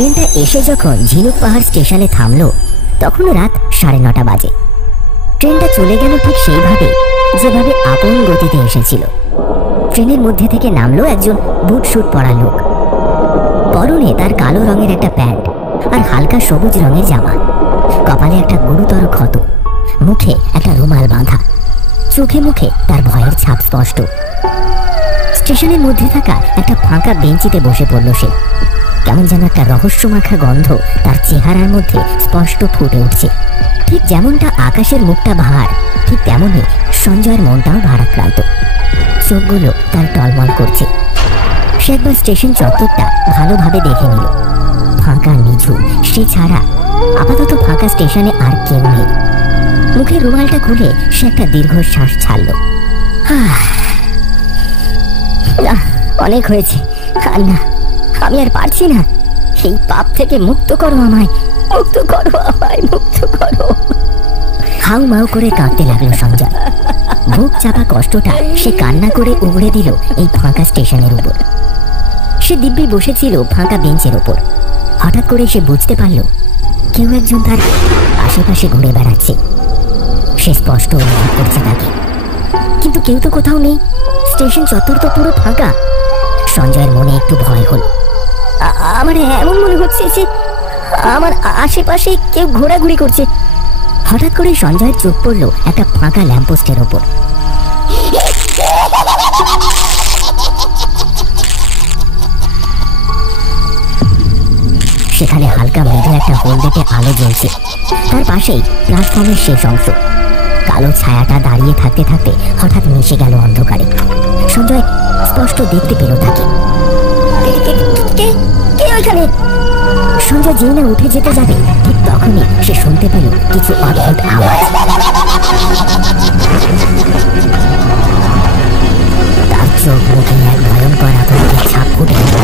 ট্রেনটা এসে যখন ঝিনুক পাহাড় স্টেশনে থামলো তখনও রাত 9:30 বাজে। ট্রেনটা চলে গেল ঠিক সেইভাবে যেভাবে আপন গতিতে এসেছিল। ট্রেনের মধ্যে থেকে নামলো একজন বুট শুট পরা লোক। পরনে তার কালো রঙের একটা প্যান্ট আর হালকা সবুজ রঙের জামা, কপালে একটা গুরুতর ক্ষত, মুখে একটা রুমাল বাঁধা, চোখে মুখে তার ভয়ের ছাপ স্পষ্ট। স্টেশনের মধ্যে থাকা একটা ফাঁকা বেঞ্চিতে বসে পড়ল সে। কেমন যেন একটা রহস্যমাখা গন্ধ তার চেহারার মধ্যে স্পষ্ট ফুটে উঠছে। ঠিক যেমনটা আকাশের মুখটা ভার, ঠিক তেমনই সঞ্জয়ের মনটাও ভারাক্রান্ত। চোখগুলো তার টলমল করছে। সে একবার স্টেশন চত্বরটা ভালোভাবে দেখে নিল। ফাঁকা নিঝুম, সে ছাড়া আপাতত ফাঁকা স্টেশনে আর কেউ নেই। মুখে রুমালটা খুলে সে একটা দীর্ঘশ্বাস ছাড়ল। অনেক হয়েছে, আর না, আমি আর পারছি না। এই পাপ থেকে মুক্ত করো আমায়, মুক্ত করো আমায়, মুক্ত করো। হাউ মাউ করে কাঁদতে লাগলো সঞ্জয়। বুক চাপা কষ্টটা সে কান্না করে উগড়ে দিল এই ফাঁকা স্টেশনের উপর। সে দিব্যি বসেছিল ফাঁকা বেঞ্চের ওপর। হঠাৎ করে সে বুঝতে পারল কেউ একজন তার আশেপাশে ঘুরে বেড়াচ্ছে। সে স্পষ্ট অনুভব করছে তাকে, কিন্তু কেউ তো কোথাও নেই। স্টেশন চত্বর তো পুরো ফাঁকা। সঞ্জয়ের মনে একটু ভয় হল। আমার এমন মনে হচ্ছে যে আমার আশেপাশে কেউ ঘোরাঘুরি করছে। হঠাৎ করে সঞ্জয়ের চোখ পড়ল একটা ফাঁকা ল্যাম্পপোস্টের ওপর। সেখানে হালকা মৃদু একটা হলদেটে আলো জ্বলছে। তার পাশেই প্ল্যাটফর্মের শেষ অংশ। কালো ছায়াটা দাঁড়িয়ে থাকতে থাকতে হঠাৎ মিশে গেল অন্ধকারে। সঞ্জয় স্পষ্ট দেখতে পেল তাকে। সঞ্জয় যেই না উঠে যেতে যাবে, ঠিক তখনই সে শুনতে পেল কিছু অদ্ভুত আওয়াজ। তার চোখ মুখে এক ভয়ঙ্কর আতঙ্কের ছাপ ফুটে গেল।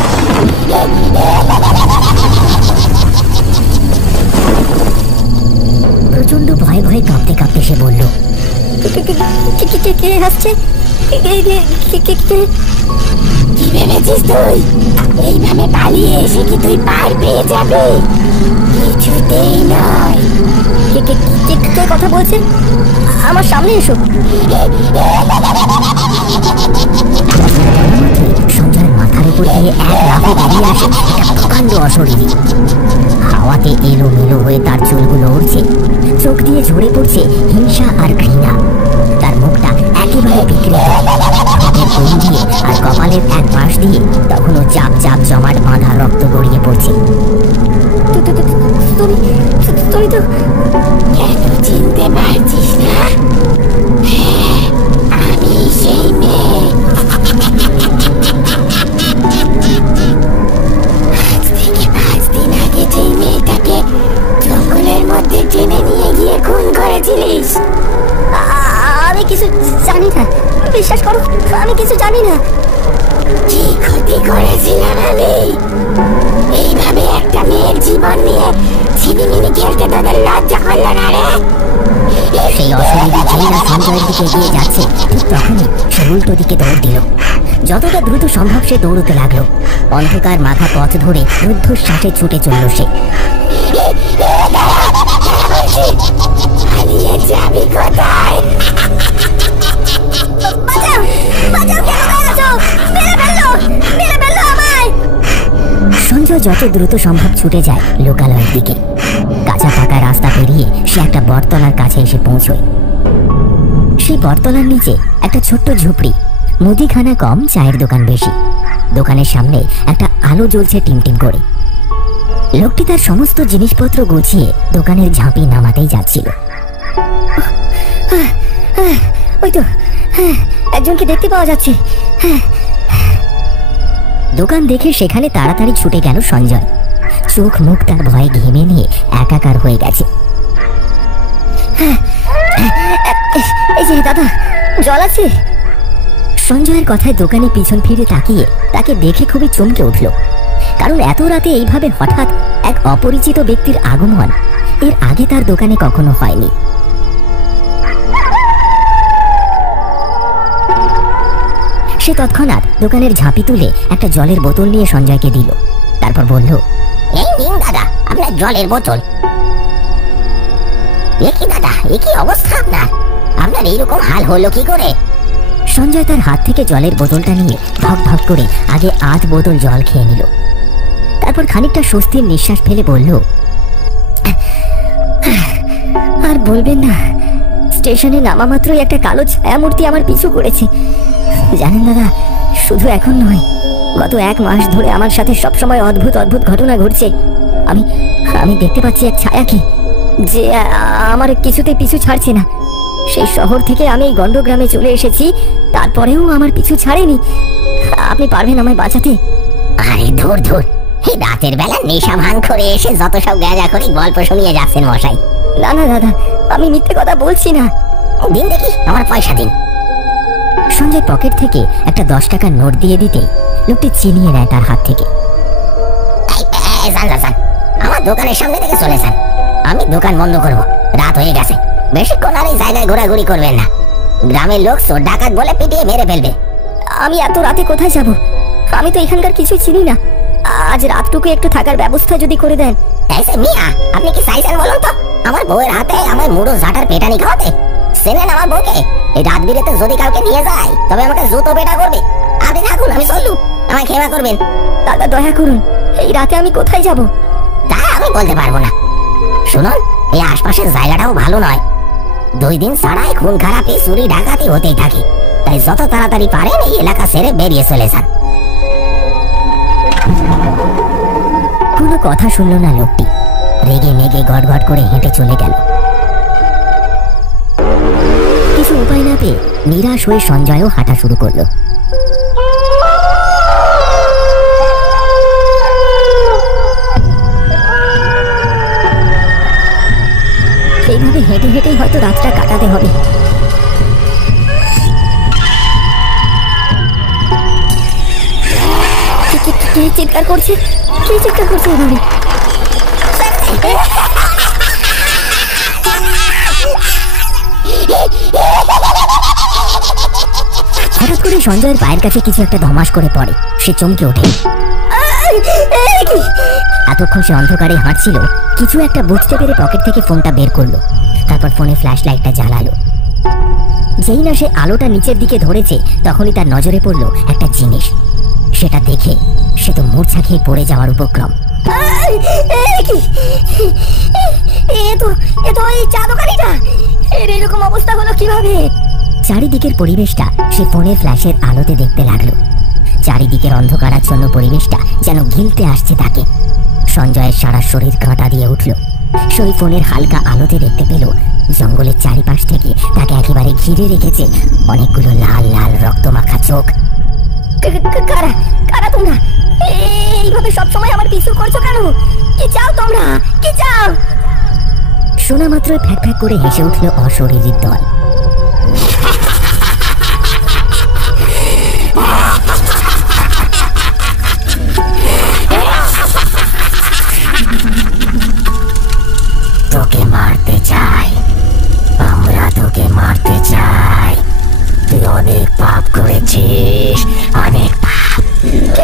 প্রচন্ড ভয়ে ভয়ে কাঁপতে কাঁপতে সে বলল, কে আসছে? কি ভেবেছিস তুই? এইভাবে পালিয়ে এসে কি তুই পার পেয়ে যাবে? কিছুতেই নয়। কে কথা বলছে? আমার সামনে এসো। সঞ্জয়ের মাথার উপর দিয়ে এক লাফে বেরিয়ে আসে একটা প্রকাণ্ড অশরীরী। হাওয়াতে এলো মেলো হয়ে তার চুলগুলো উড়ছে, চোখ দিয়ে ঝরে পড়ছে হিংসা আর ঘৃণা। তার মুখটা একেবারে বিকৃত, ঠোঁটের কোণ দিয়ে আর কপালের এক পাশ দিয়ে তখনও চাপ চাপ জমাট বাঁধা রক্ত গড়িয়ে পড়ছে। তুই তো কেন চিনতে পারছিস না? আমি সেই মেয়ে। আজ থেকে 5 দিন আগে যেই মেয়েটাকে জঙ্গলের মধ্যে টেনে নিয়ে গিয়ে খুন করেছিলিস। আমি কিছু জানি না, বিশ্বাস করো, আমি কিছু জানি না। কি ক্ষতি করেছিলাম আমি? এইভাবে একটা মেয়ের জীবন নিয়ে ছিনিমিনি খেলতে তোদের লজ্জা করলো না রে? সেই অশরীরী যেই না সঞ্জয়ের দিকে এগিয়ে যাচ্ছে, ঠিক তখনই সে উল্টো দিকে দৌড় দিল। যতটা দ্রুত সম্ভব সে দৌড়তে লাগলো। অন্ধকার মাথা পথ ধরে রুদ্ধশ্বাসে ছুটে চলল সে। যাবি কোথায়? সঞ্জয় যত দ্রুত সম্ভব ছুটে যায় লোকালয়ের দিকে। কাঁচা পাকা রাস্তা পেরিয়ে সে একটা বটতলার কাছে এসে পৌঁছয়। সেই বটতলার নিচে একটা ছোট্ট ঝুপড়ি, মুদিখানা কম, চায়ের দোকান বেশি। দোকানের সামনে একটা আলো জ্বলছে টিমটিম করে। লোকটি তার সমস্ত জিনিসপত্র গুছিয়ে দোকানের ঝাঁপি নামাতেই যাচ্ছিল। ওই তো একজনকে দেখতে পাওয়া যাচ্ছে। দোকান দেখে সেখানে তাড়াতাড়ি ছুটে গেল সঞ্জয়। চোখ মুখ তার ভয়ে ঘেমে নিয়ে একাকার হয়ে গেছে। এই যে দাদা, জল আছে? সঞ্জয়ের কথায় দোকানে পিছন ফিরে তাকিয়ে তাকে দেখে খুবই চমকে উঠল। কারণ এত রাতে এইভাবে হঠাৎ এক অপরিচিত ব্যক্তির আগমন এর আগে তার দোকানে কখনো হয়নি। সে তৎক্ষণাৎ দোকানের ঝাঁপি তুলে একটা জলের বোতল নিয়ে সঞ্জয়কে দিল। তারপর বলল, এই নিন দাদা আপনার জলের বোতল। এ কি দাদা, এ কি অবস্থা আপনার? আপনার এইরকম হাল হলো কি করে? সঞ্জয় তার হাত থেকে জলের বোতলটা নিয়ে ভক ভক করে আগে আধ বোতল জল খেয়ে নিল। তারপর খানিকটা স্বস্তির নিঃশ্বাস ফেলে বলল, আর বলবেন না, স্টেশনে নামা মাত্রই একটা কালো ছায়ামূর্তি আমার পিছু করেছে। জানেন দাদা, শুধু এখন নয়, গত 1 মাস ধরে আমার সাথে সবসময় অদ্ভুত অদ্ভুত ঘটনা ঘটছে। আমি আমি দেখতে পাচ্ছি এক ছায়াকে, যে আমার কিছুতে পিছু ছাড়ছে না। সেই শহর থেকে আমি এই গন্ডগ্রামে চলে এসেছি, তারপরেও আমার পিছু ছাড়েনি। আপনি পারবেন আমায় বাঁচাতে? আরে ধুর ধুর, এই রাতের বেলা নেশা ভান করে এসে যত সব গাঁজা করে গল্প শুনিয়ে যাচ্ছেন মশাই। না না দাদা, আমি মিথ্যে কথা বলছি না। দিন দেখি আমার পয়সা দিন। সঞ্জয় পকেট থেকে একটা 10 টাকার নোট দিয়ে দিতে লোকটি ছিনিয়ে নেয় তার হাত থেকে। আমার দোকানের সামনে থেকে চলে যান, আমি দোকান বন্ধ করব, রাত হয়ে গেছে। বেশিক্ষণ আর এই জায়গায় ঘোরাঘুরি করবেন না, গ্রামের লোক চোর ডাকাত বলে পিটিয়ে মেরে ফেলবে। আমি এত রাতে কোথায় যাব? আমি তো এখানকার কিছুই চিনি না। আজ রাতটুকু একটু থাকার ব্যবস্থা যদি করে দেন। মিয়া, আপনি কি চাইছেন বলুন তো? আমার বউয়ের হাতে আমার মুড়ো ঝাঁটার পেটানি খাওয়াতে? চেনেন আমার বউকে? এই রাত বিরেতে যদি কাউকে নিয়ে যায় তবে আমাকে জুতো পেটা করবে। আপনি থাকুন, আমি চললু, আমায় ক্ষমা করবেন। দাদা দয়া করুন, এই রাতে আমি কোথায় যাব? তা আমি বলতে পারবো না। শুনুন, এই আশপাশের জায়গাটাও ভালো নয়। 2 দিন ছাড়াই খুন খারাপি চুরি ডাকাতি হতেই থাকে, তাই যত তাড়াতাড়ি পারেন এই এলাকা ছেড়ে বেরিয়ে চলে যান। কোনো কথা শুনল না লোকটি, রেগে মেগে গড়গড় করে হেঁটে চলে গেল। কিছু উপায় না পেয়ে নিরাশ হয়ে সঞ্জয়ও হাঁটা শুরু করলো। সেইভাবে হেঁটে হেঁটেই হয়তো রাতটা কাটাতে হবে। কে চিৎকার করছে? কে চিৎকার করছে এভাবে? হঠাৎ করে সঞ্জয়ের পায়ের কাছে কিছু একটা ধমাস করে পড়ে। সে চমকে ওঠে। এতক্ষণ সে অন্ধকারে হাঁটছিল, কিছু একটা বুঝতে পেরে পকেট থেকে ফোনটা বের করলো। তারপর ফোনে ফ্ল্যাশ লাইটটা জ্বালালো। যেই না সে আলোটা নিচের দিকে ধরেছে, তখনই তার নজরে পড়লো একটা জিনিস। সেটা দেখে সে তো মূর্ছা খেয়ে পড়ে যাওয়ার উপক্রম। এরকম অবস্থা হলো কিভাবে? চারিদিকের পরিবেশটা সে ফোনের ফ্ল্যাশের আলোতে দেখতে লাগলো। চারিদিকের অন্ধকারাচ্ছন্ন পরিবেশটা যেন গিলতে আসছে তাকে। সঞ্জয়ের সারা শরীর কাঁটা দিয়ে উঠল। সেই ফোনের হালকা আলোতে দেখতে পেল জঙ্গলের চারিপাশ থেকে তাকে একেবারে ঘিরে রেখেছে অনেকগুলো লাল লাল রক্তমাখা চোখ। কারা কারা তোমরা? এইভাবে সবসময় আমার পিছু করছো কেন? কি চাও তোমরা? কি চাও? শোনা মাত্র ফ্যাক ফ্যাক করে হেসে উঠল অশরীরীর দল। তোকে মারতে চাই, আমরা তোকে মারতে চাই। তুই অনেক পাপ করেছিস, অনেক পাপ।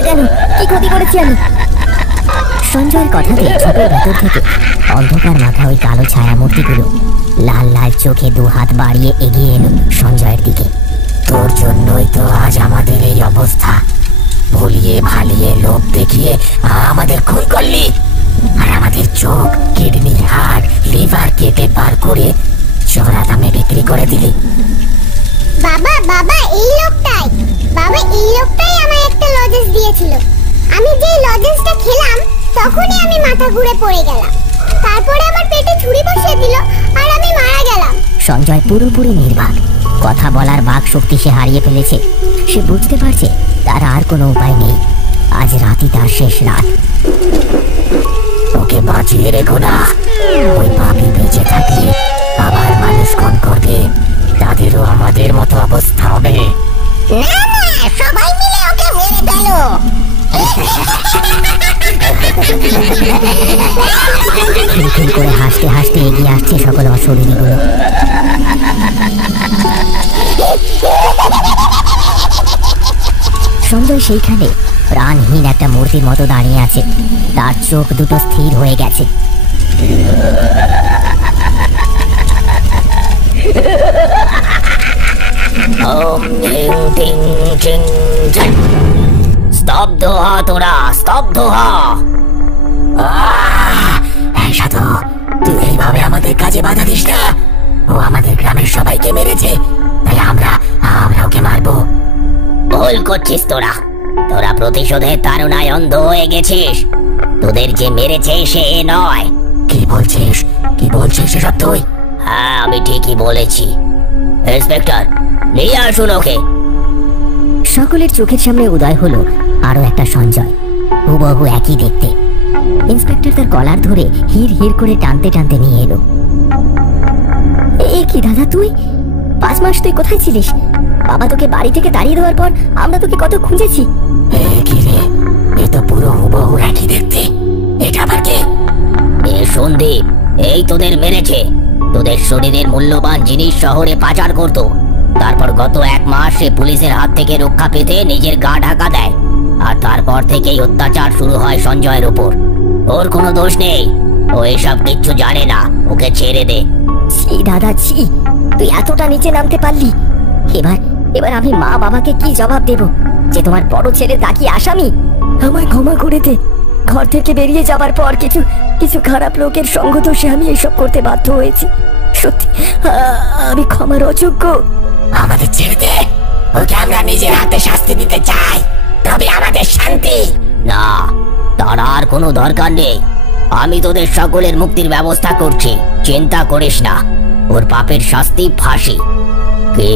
কেন? কি ক্ষতি করেছি আমি? সঞ্জয়ের কথাতে ছোটের ভেতর থেকে অন্ধকার মাথা ওই কালো ছায়া মূর্তিগুলো লাল লাল চোখে 2 হাত বাড়িয়ে এগিয়ে এলো সঞ্জয়ের দিকে। তোর জন্যই তো আজ আমাদের এই অবস্থা। ভুলিয়ে ভালিয়ে লোভ দেখিয়ে আমাদের খুন করলি, আর আমাদের চোখ, কিডনি, হার্ট, লিভার কেটে বার করে চড়া দামে বিক্রি করে দিলি। বাবা বাবা এই লোকটাই, বাবা এই লোকটাই আমায় একটা লজেন্স দিয়েছিল। আমি যেই লজেন্সটা খেলাম তখনই আমি মাথা ঘুরে পড়ে গেলাম। তারপরে আমার পেটে ছুরি বসিয়ে দিল আর আমি মারা গেলাম। সঞ্জয় পুরোপুরি নির্বাক। কথা বলার বাক শক্তি সে হারিয়ে ফেলেছে। সে বুঝতে পারছে তার আর কোনো উপায় নেই। আজ রাতই তার শেষ রাত। ওকে বাঁচিয়ে রেখো না। ওই পাপি বেঁচে থাকলে আবার মানুষ খুন করবে, তাদেরও আমাদের মতো অবস্থা হবে। না না, সবাই মিলে ওকে মেরে ফেলো। খিলখিল করে হাসতে হাসতে এগিয়ে আসছে সকল অশরীরীগুলো। সঞ্জয় সেইখানে প্রাণহীন একটা মূর্তির মতো দাঁড়িয়ে আছে। তার চোখ দুটো স্থির হয়ে গেছে। স্তব্ধ হ তোরা, স্তব্ধ হ। সাধু, তুই এইভাবে আমাদের কাজে বাধা দিস না। ও আমাদের গ্রামের সবাইকে মেরেছে, তাই আমরা ওকে মারবো। ভুল করছিস তোরা। তোরা প্রতিশোধের তাড়নায় অন্ধ হয়ে গেছিস। তোদের যে মেরেছে সে নয়। কি বলছিস এসব তুই? হ্যাঁ, আমি ঠিকই বলেছি। ইন্সপেক্টর, নিয়ে আসুন ওকে। সকলের চোখের সামনে উদয় হলো আরো একটা সঞ্জয়, হুবহু একই দেখতে। ইন্সপেক্টর তার কলার ধরে হির হির করে টানতে টানতে নিয়ে এলো। এ কি দাদা, তুই 5 মাস তুই কোথায় ছিলিস? বাবা তোকে বাড়ি থেকে তাড়িয়ে দেওয়ার পর আমরা তোকে কত খুঁজেছি। কি রে, এ তো পুরো হুবহু একই দেখতে। এটা আবার কে? এ সন্দীপ, এই তোদের মেরেছে। তোদের শরীরের মূল্যবান জিনিস শহরে পাচার করত। তারপর গত 1 মাস সে পুলিশের হাত থেকে রক্ষা পেতে নিজের গা ঢাকা দেয়। আর তারপর থেকেই অত্যাচার শুরু হয় সঞ্জয়ের উপর। ওর কোনো দোষ নেই, ও এসব কিচ্ছু জানে না। ওকে ছেড়ে দে। ছি দাদা, ছি, তুই এতটা নিচে নামতে পারলি? এবার আমি মা বাবাকে কি জবাব দেব যে তোমার বড় ছেলে তাকে আসামি? আমায় ক্ষমা করে দে। ঘর থেকে বেরিয়ে যাবার পর কিছু খারাপ লোকের সঙ্গ দোষে আমি এইসব করতে বাধ্য হয়েছি। সত্যি আমি ক্ষমার অযোগ্য। আমাদের ছেড়ে দে। ওকে আমরা নিজের হাতে শাস্তি দিতে চাই, তবে আমাদের শান্তি। না, তার আর কোনো দরকার নেই। আমি তোদের সকলের মুক্তির ব্যবস্থা করছি, চিন্তা করিস না। ওর পাপের শাস্তি ফাঁসি। কি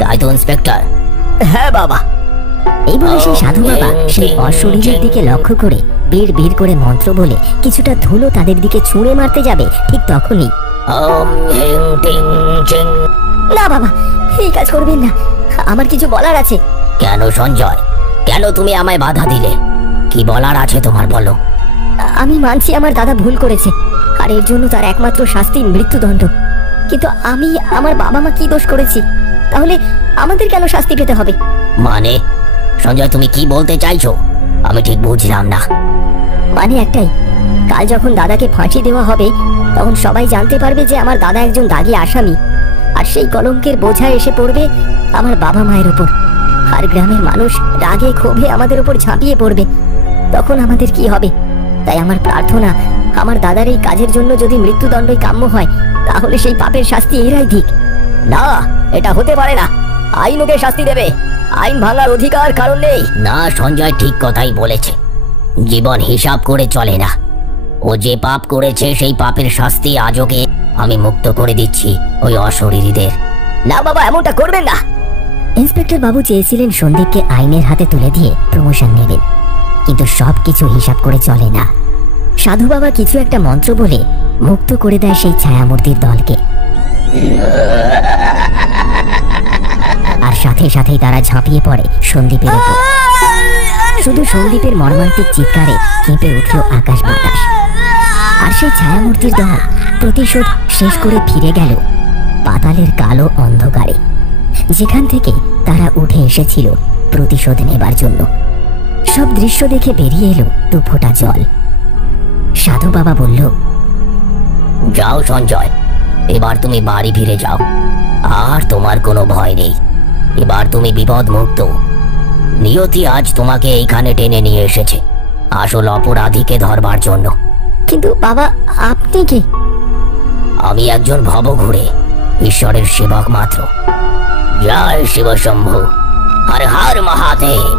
তাই তো ইন্সপেক্টর? হ্যাঁ বাবা। এই বলে সেই সাধু বাবা সেই অশরীরের দিকে লক্ষ্য করে বীর বীর করে মন্ত্র বলে কিছুটা ধুলো তাদের দিকে ছুঁড়ে মারতে যাবে, ঠিক তখনই না বাবা, এই কাজ করবেন না, আমার কিছু বলার আছে। কেন সঞ্জয়, কেন তুমি আমায় বাধা দিলে? কি বলার আছে তোমার, বলো। আমি মানছি আমার দাদা ভুল করেছে, আর এর জন্য তার একমাত্র শাস্তি মৃত্যুদণ্ড। কিন্তু আমি আমার বাবা মা কি দোষ করেছি? তাহলে আমাদের কেন শাস্তি পেতে হবে? মানে সঞ্জয়, তুমি কি বলতে চাইছো? আমি ঠিক বুঝলাম না। মানে একটাই, কাল যখন দাদাকে ফাঁসি দেওয়া হবে তখন সবাই জানতে পারবে যে আমার দাদা একজন দাগী আসামি, আর সেই কলঙ্কের বোঝা এসে পড়বে আমার বাবা মায়ের উপর। আর গ্রামের মানুষ রাগে ক্ষোভে আমাদের উপর ঝাঁপিয়ে পড়বে। তখন আমাদের কি হবে? তাই আমার প্রার্থনা, আমার দাদার এই কাজের জন্য যদি মৃত্যুদণ্ডই কাম্য হয়, তাহলে সেই পাপের শাস্তি এরাই দিক। না, এটা হতে পারে না। আইন ওকে শাস্তি দেবে। আইন ভাঙার অধিকার কারণ নেই। না, সঞ্জয় ঠিক কথাই বলেছে। জীবন হিসাব করে চলে না। ও যে পাপ করেছে সেই পাপের শাস্তি আজ ওকে আমি মুক্ত করে দিচ্ছি ওই অশরীরীদের। না বাবা, এমনটা করবেন না। ইন্সপেক্টর বাবু চেয়েছিলেন সন্দীপকে আইনের হাতে তুলে দিয়ে প্রমোশন নেবেন, কিন্তু সবকিছু হিসাব করে চলে না। সাধু বাবা কিছু একটা মন্ত্র বলে মুক্ত করে দেয় সেই ছায়ামূর্তির দলকে, আর সাথে সাথেই তারা ঝাঁপিয়ে পড়ে সন্দীপের উপর। শুধু সন্দীপের মর্মান্তিক চিৎকারে কেঁপে উঠল আকাশ বাতাস। আর সেই ছায়ামূর্তির দল প্রতিশোধ শেষ করে ফিরে গেল পাতালের কালো অন্ধকারে, যেখান থেকে তারা উঠে এসেছিল প্রতিশোধ নেবার জন্য। সব দৃশ্য দেখে বেরিয়ে এলো দুফোঁটা জল। সাধু বাবা বলল, যাও সঞ্জয়, এবার তুমি বাড়ি ফিরে যাও। আর তোমার কোনো ভয় নেই। এবার তুমি বিপদ মুক্ত। নিয়তি আজ তোমাকে এইখানে টেনে নিয়ে এসেছে আসল অপরাধীকে ধরবার জন্য। কিন্তু বাবা, আপনি কে? আমি একজন ভবঘুরে, ঈশ্বরের সেবক মাত্র। জয় শিব শম্ভু, হর হর মহাদেব।